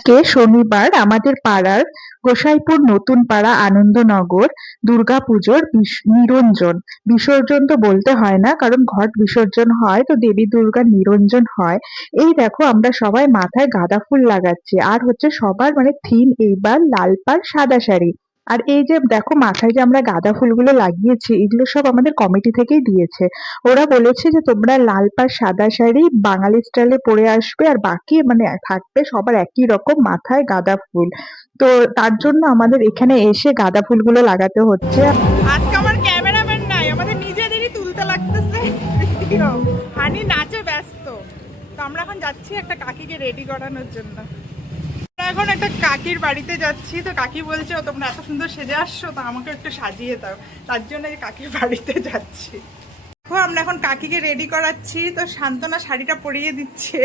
আজকে শনিবার আমাদের পাড়ার গোসাইপুর নতুন পাড়া আনন্দনগর দুর্গাপুজোর নিরঞ্জন। বিসর্জন তো বলতে হয় না, কারণ ঘট বিসর্জন হয়, তো দেবী দুর্গার নিরঞ্জন হয়। এই দেখো আমরা সবাই মাথায় গাঁদা ফুল লাগাচ্ছি, আর হচ্ছে সবার মানে থিম এইবার লাল পাড় সাদা শাড়ি। আর এই যে দেখো মাথায় যে আমরা গাঁদা ফুলগুলো লাগিয়েছি, এগুলো সব আমাদের কমিটি থেকেই দিয়েছে। ওরা বলেছে যে তোমরা লাল পাড় সাদা শাড়ি বাঙালি স্টাইলে পরে আসবে, আর বাকি মানে থাকবে সবার একই রকম মাথায় গাঁদা ফুল। তো তার জন্য আমাদের এখানে এসে গাঁদা ফুলগুলো লাগাতে হচ্ছে। আজকে আমার ক্যামেরাম্যান নাই, আমাদের নিজেদেরই তুলতে লাগতেছে। হানি নাচে ব্যস্ত। তো আমরা এখন যাচ্ছি একটা কাকিকে রেডি করানোর জন্য। এখন একটা কাকির বাড়িতে যাচ্ছি, তো কাকি বলছে ও তোমরা এত সুন্দর সেজে আসছো, তো আমাকে একটু সাজিয়ে দাও। তার জন্য এই কাকির বাড়িতে যাচ্ছি। আমরা এখন কাকিকে রেডি করাচ্ছি, তো শান্তনা শাড়িটা পরিয়ে দিচ্ছে।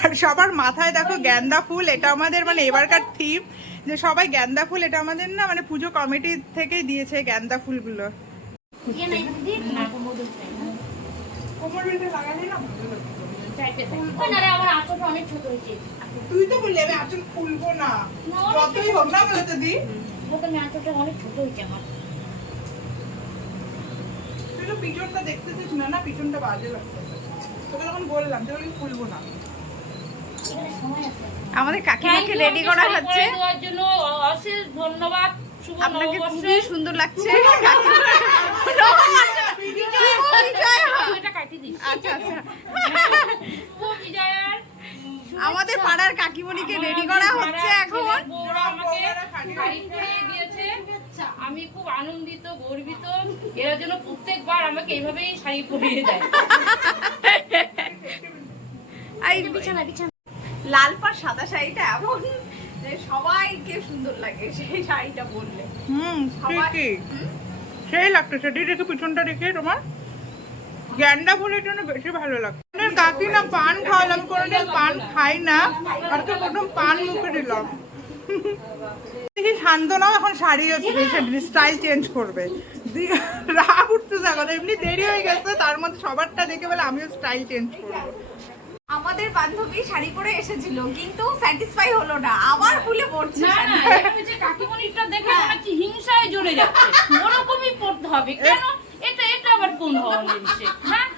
আর সবার মাথায় দেখো গ্যান্দা ফুল, এটা আমাদের মানে এবারকার থিম যে সবাই গ্যান্দা ফুল, এটা আমাদের না মানে পুজো কমিটি থেকেই দিয়েছে গ্যান্দা ফুলগুলো। তুই তো বললি আমি আঁচল খুলবো না, যতই হোক না বলে তো দি অনেক ছোট হয়েছে আমার। তুই তো পিছনটা দেখতেছিস না, না পিছনটা বাজে লাগতেছে, তোকে যখন বললাম তুই খুলবো না। আমাদের কাকিমাকে রেডি করা হচ্ছে, দেওয়ার জন্য অশেষ ধন্যবাদ। আপনাকে খুবই সুন্দর লাগছে। আচ্ছা আচ্ছা, আমাদের পাড়ার কাকিমণিকে রেডি করা হচ্ছে এখন। আমি খুব আনন্দিত, গর্বিত। এর জন্য প্রত্যেকবার আমাকে এইভাবেই শাড়ি পরিয়ে দেয়। লাল পাড় সাদা শাড়িটা এমন সবাইকে সুন্দর লাগে, সেই শাড়িটা পরলে সেই লাগতেছে। দেখে পিছনটা দেখে তোমার গ্যান্ডা ফুলের জন্য বেশি ভালো লাগছে। কাকি না পান খাওয়ালাম, কোনোদিন পান খাই না, আর তো প্রথম পান মুখে দিলাম। দেখি শান্তনাও এখন শাড়ি স্টাইল চেঞ্জ করবে, রাগ উঠতে থাকো। এমনি দেরি হয়ে গেছে, তার মধ্যে সবারটা দেখে বলে আমিও স্টাইল চেঞ্জ করবো। আমাদের বান্ধবী শাড়ি পরে এসেছিল, কিন্তু স্যাটিসফাই হলো না, আবার ভুলে পড়ছে। না না, এই যে কাকিমণিটা দেখে মনে হচ্ছে হিংসায় জ্বলে যাচ্ছে। ওরকমই পড়তে হবে কেন? এটা এটা আবার কোন ধরনের বিষয়? হ্যাঁ,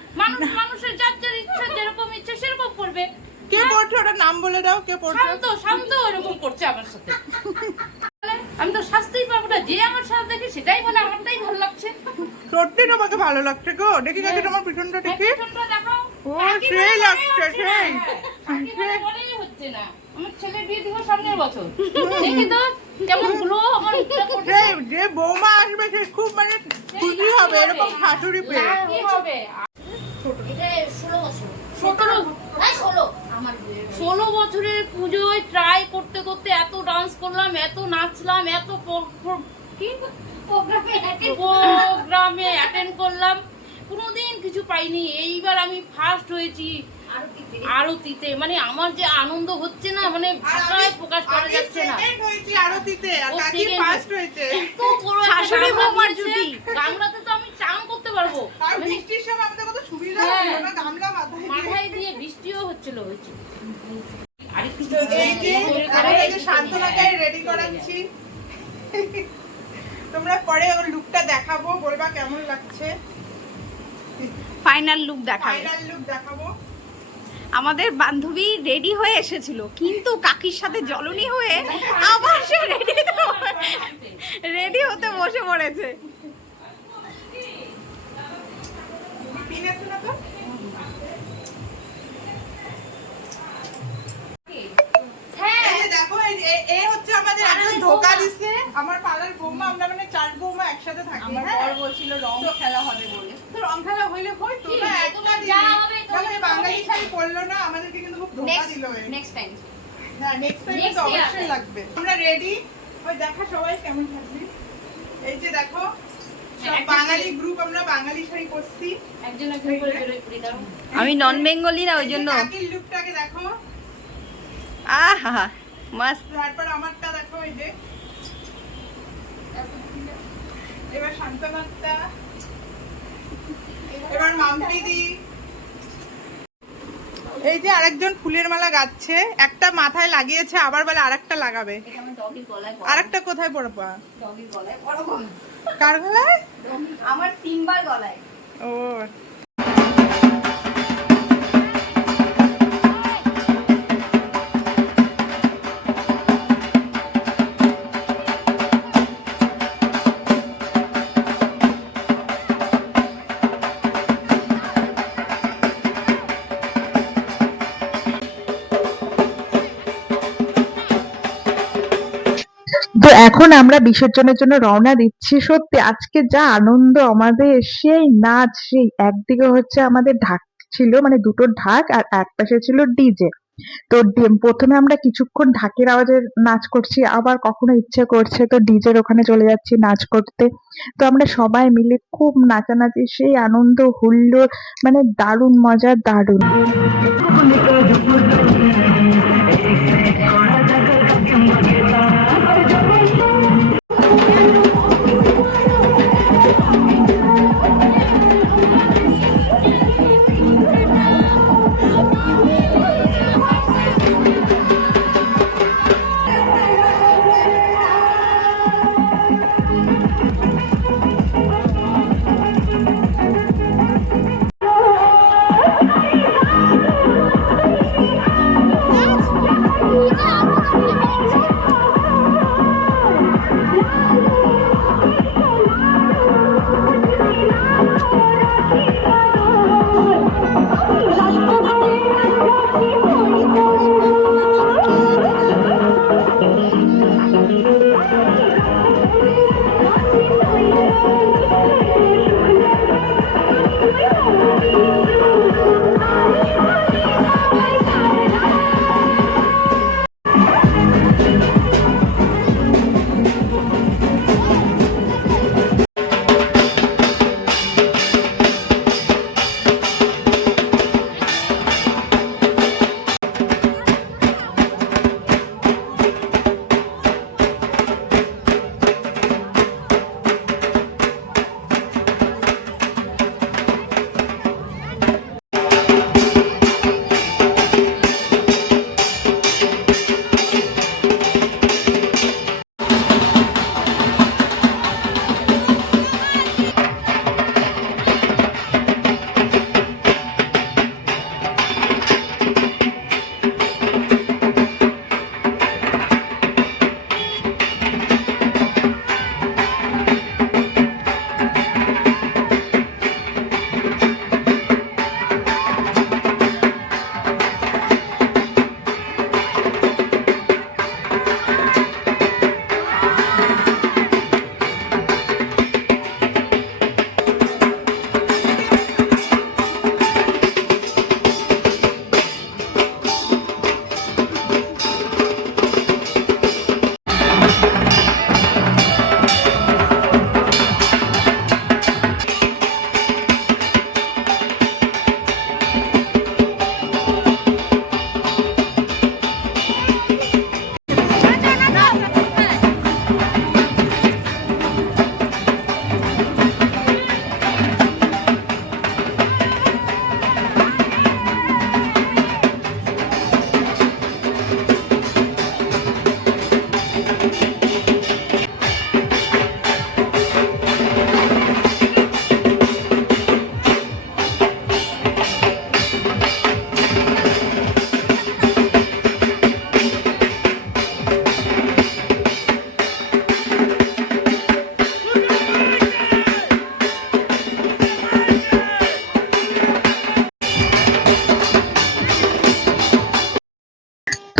মানুষের যার যার ইচ্ছা, যেরকম ইচ্ছা সেরকম করবে। কে পড়ছে ওটার নাম বলে দাও, কে পড়ছে? শান্ত এরকম করছে আমার সাথে। আমি তো শাস্তিই পাবো না, যে আমার সাথে দেখে সেটাই বলে আমারটাই ভালো লাগছে। সত্যি তোমাকে ভালো লাগছে গো, দেখি কাকি তোমার পিছনটা দেখি। পিছনটা দেখো, ও সেই লাগছে, সেই বলেই হচ্ছে না। আমার ছেলে বিয়ে দিব সামনের বছর, দেখি তো কেমন গ্লো আমার করছে। যে বৌমা আসবে সে খুব মানে খুশি হবে এরকম শাশুড়ি পেয়ে। কি হবে? এটা 16 বছর। 16 বছরের পুজোয় ট্রাই করতে করতে এত ডান্স করলাম, এত নাচলাম, এত প্রোগ্রামে অ্যাটেন্ড করলাম, কোনোদিন কিছু পাইনি। এইবার আমি ফার্স্ট হয়েছি আরতিতে। মানে আমার যে আনন্দ হচ্ছে না, মানে ভাষায় প্রকাশ করা যাচ্ছে না। গামলাতে তো আমি চান করতে পারবো, মাথায় দিয়ে বৃষ্টিও হচ্ছিল। তোমরা পরে ওর লুকটা দেখাবো, বলবা কেমন লাগছে। ফাইনাল লুক দেখাবো। ফাইনাল লুক দেখাবো। আমাদের বান্ধবী রেডি হয়ে এসেছিল, কিন্তু কাকির সাথে জলনি হয়ে আবার সে রেডি হতে বসে পড়েছে। আমার পাড়ার বৌমা, আমরা মানে 4 বৌমা একসাথে থাকি। আমার বর বলছিল রং খেলা হবে বলে, তো রং খেলা হইলে কই তোমরা একটা দিন তাহলে বাঙালি শাড়ি পরলো না, আমাদেরকে কিন্তু খুব ধোঁকা দিল। নেক্সট টাইম, হ্যাঁ নেক্সট টাইম তো অবশ্যই লাগবে। আমরা রেডি, ওই দেখা সবাই কেমন থাকবি। এই যে দেখো সব বাঙালি গ্রুপ, আমরা বাঙালি শাড়ি পরছি। একজন একজন করে করে দাও। আমি নন বেঙ্গলি না, ওই জন্য। কাকির লুকটাকে দেখো, আহা মস্ত। তারপর আমারটা দেখো, এই যে এবার শান্তনাটা, এবার মাম্পিদি। এই যে আরেকজন ফুলের মালা গাচ্ছে, একটা মাথায় লাগিয়েছে, আবার বলে আরেকটা লাগাবে। আরেকটা কোথায় পড়বা? কার গলায়? আমার সিম্বার গলায়। ও তো এখন আমরা বিসর্জনের জন্য রওনা দিচ্ছি। সত্যি আজকে যা আনন্দ আমাদের, সেই নাচ, সেই একদিকে হচ্ছে আমাদের ঢাক ছিল, মানে দুটো ঢাক, আর এক পাশে ছিল ডিজে। তো প্রথমে আমরা কিছুক্ষণ ঢাকের আওয়াজে নাচ করছি, আবার কখনো ইচ্ছে করছে তো ডিজের ওখানে চলে যাচ্ছি নাচ করতে। তো আমরা সবাই মিলে খুব নাচানাচি, সেই আনন্দ হুল্লোড়, মানে দারুণ মজা, দারুণ।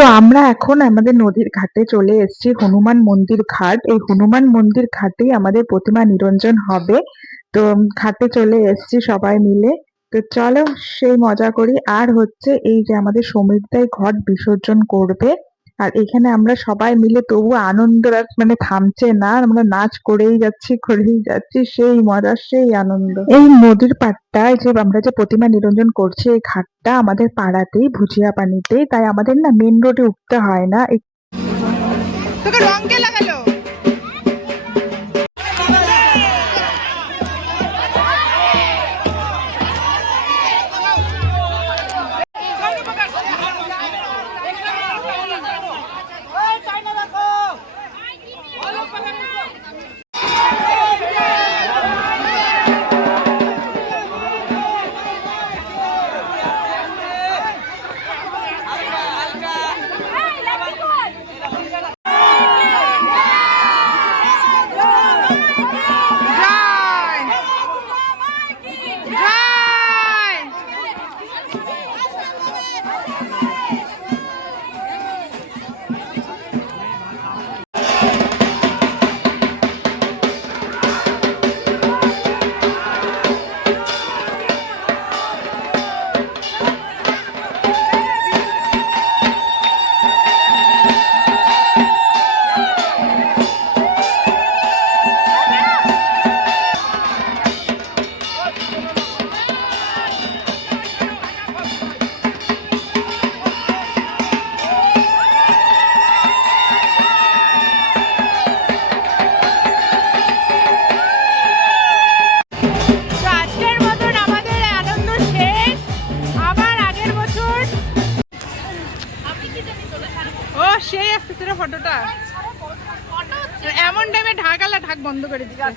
তো আমরা এখন আমাদের নদীর ঘাটে চলে এসেছি, হনুমান মন্দির ঘাট। এই হনুমান মন্দির ঘাটেই আমাদের প্রতিমা নিরঞ্জন হবে। তো ঘাটে চলে এসেছি সবাই মিলে। তো চলো সেই মজা করি। আর হচ্ছে এই যে আমাদের সমীরদাই ঘট বিসর্জন করবে, আর এখানে আমরা সবাই মিলে তবু আনন্দ মানে থামছে না, আমরা নাচ করেই যাচ্ছি, সেই মজা, সেই আনন্দ। এই নদীর পাড়টায় যে আমরা যে প্রতিমা নিরঞ্জন করছি, এই ঘাটটা আমাদের পাড়াতেই, ভুজিয়া পানিতেই, তাই আমাদের না মেন রোডে উঠতে হয় না। তোকে রং কে লাগালো? উঠেই আসতেছে রে ফটোটা। এমন টাইমে ঢাকালা ঢাক বন্ধ করে দিচ্ছে।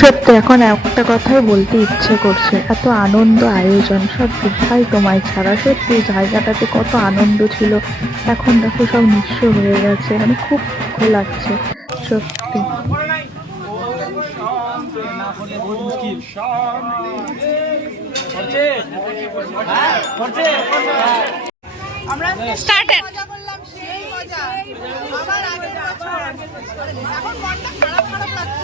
সত্যি এখন একটা কথাই বলতে ইচ্ছে করছে, এত আনন্দ আয়োজন সব বৃথাই তোমায় ছাড়া। সত্যি জায়গাটাতে কত আনন্দ ছিল, এখন দেখো সব নিঃস্ব হয়ে গেছে, মানে খুব দুঃখ লাগছে সত্যি। আমরা Started. মজা করলাম, সেই মজা। আবার আগের বছর। এখন মনটা খারাপ খারাপ লাগছে।